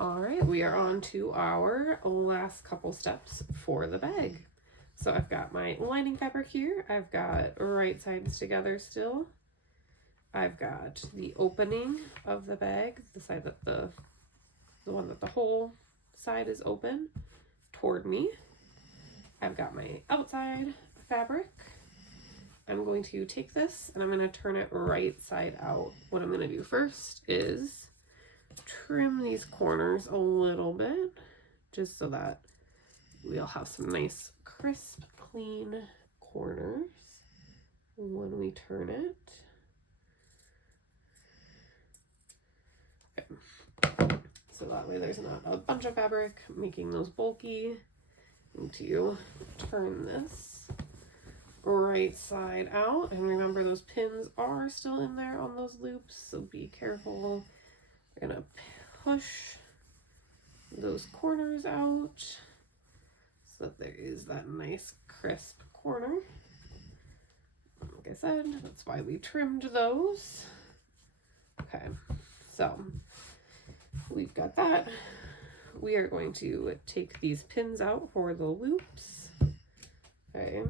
All right, we are on to our last couple steps for the bag. So I've got my lining fabric here. I've got right sides together still. I've got the opening of the bag, the side that the one that the whole side is open toward me. I've got my outside fabric. I'm going to take this and I'm going to turn it right side out. What I'm going to do first is trim these corners a little bit, just so that we'll have some nice crisp, clean corners when we turn it. Okay. So that way there's not a bunch of fabric making those bulky. I'm going to turn this right side out, and remember those pins are still in there on those loops, so be careful. We're gonna push those corners out so that there is that nice crisp corner. Like I said, that's why we trimmed those. Okay, so we've got that. We are going to take these pins out for the loops. Okay.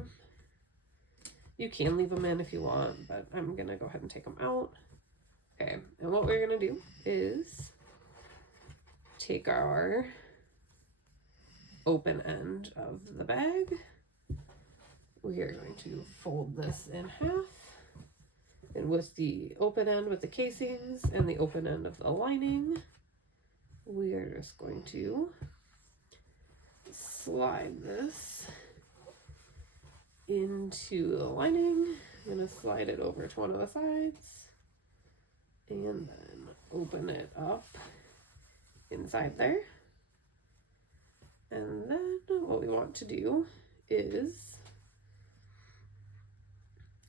You can leave them in if you want, but I'm gonna go ahead and take them out. Okay, and what we're gonna do is take our open end of the bag. We are going to fold this in half, and with the open end with the casings and the open end of the lining, we are just going to slide this into the lining. I'm going to slide it over to one of the sides and then open it up inside there. And then what we want to do is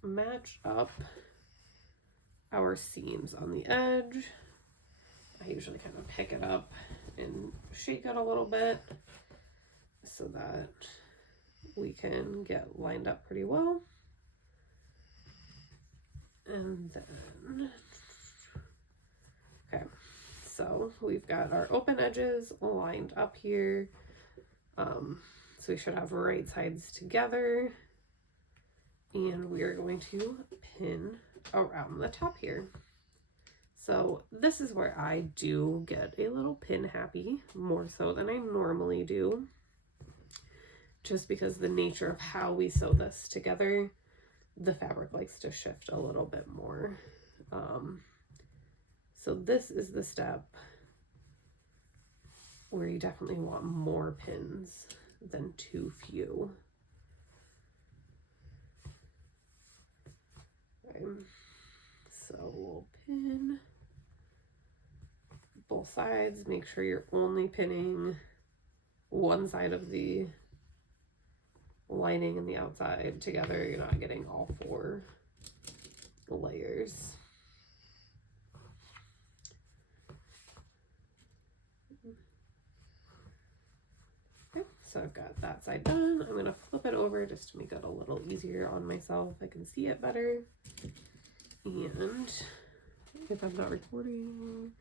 match up our seams on the edge. I usually kind of pick it up and shake it a little bit so that we can get lined up pretty well. And then, okay, so we've got our open edges lined up here. So we should have right sides together, and we are going to pin around the top here. So this is where I do get a little pin happy, more so than I normally do, just because the nature of how we sew this together, the fabric likes to shift a little bit more. So this is the step where you definitely want more pins than too few. Okay. So we'll pin both sides. Make sure you're only pinning one side of the lining and the outside together. You're not getting all four layers. Okay, so I've got that side done. I'm gonna flip it over just to make it a little easier on myself. I can see it better. And if I'm not recording,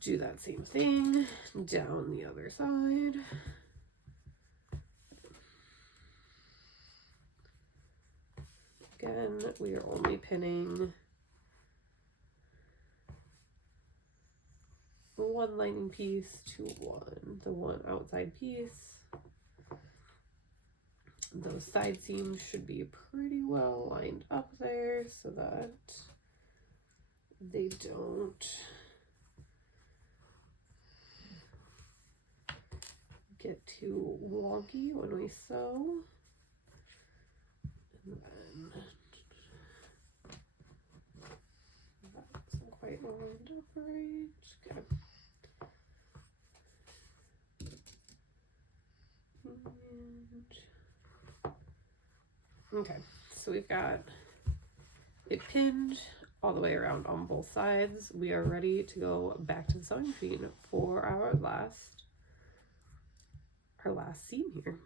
do that same thing down the other side. Again, we are only pinning one lining piece to the one outside piece. Those side seams should be pretty well lined up there so that they don't get too wonky when we sew. And then that isn't quite lined up right. Okay. Okay, so we've got it pinned all the way around on both sides. We are ready to go back to the sewing machine for our last seam here.